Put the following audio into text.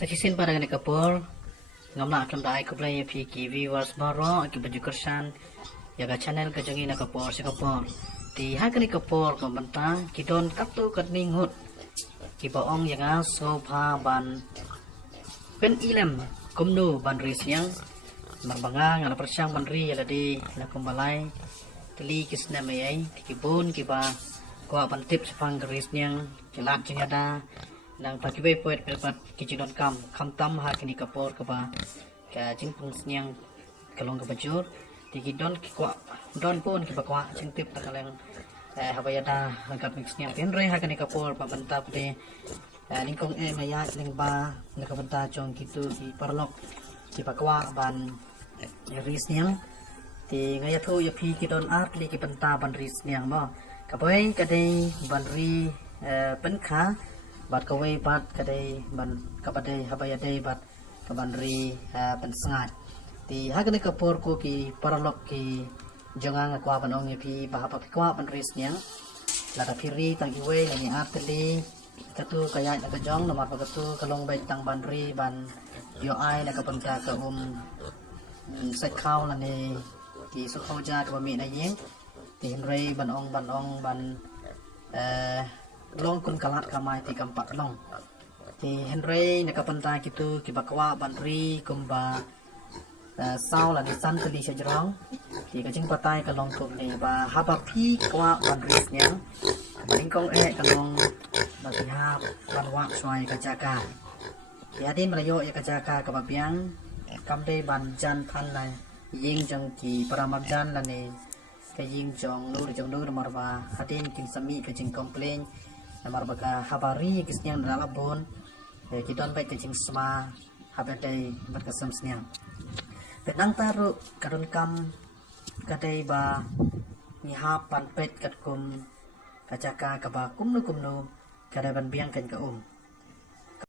Sajisin pada gani kapur ngamla akam da ai kublai pi ki viewers baro ki baju kersan ya ga channel ka jangi na kapur si kapur ti ha kani kapur ko banta ki don kaptu kat ningut ki baong yang a sofa ban pen ilem kumnu ban risiang marbanga ngala persang ban ri ala di na kumbalai teli kisna mayai ki bun ki ba ko ban tip sepang garisnyang jelak jengada nang pakibai poet berpat kijidon kam tam ha kini kapor kaba ka jingpung senyang kalong ke bajur tikidon ki kwa don pun ki bakwa jingtip takaleng habayada lengkap mix nyang tenre ha kini kapor pa banta pde lingkong maya ling ba nakabanta chong kitu ki parlok ki bakwa ban ris nyang ti ngaya thu ya pi kidon art li ki banta ban ris nyang mo kapoy kadai ban ri penkha bat kawai bat kadai ban kapadai habayadai bat kabanri pensengat ti hagane kapur ko ki paralok ki jangang akwa banong pi bahapa kwa ban risnya lada piri tang iwe ni atli katu kaya na kajong nomor pagatu kalong baik tang banri ban yo ai na kapanta ka set khaw la ni ki su khaw ja ka mi na yin ti henry banong ban long kun kalat kamai ti kampak long ti henry nakapanta kitu kibakwa banri kumba sau la di san kali sajrong ti kajing patai kalong kum ni ba haba pi kwa banri nya balingkong kalong bagihap banwa swai kajaka ti adin merayo ya kajaka kababiang kamde banjan phan la ying jang ki paramabjan la ni kajing jong nu marwa hadin kin sami kajing komplain namar baka habari kisnyang dalabon kidon baik kajing sma habadai berkesem snyang tenang taru karun kam kadai ba ngihap pan pet kat kum kajaka kaba kumnu kadai ban biang kan ka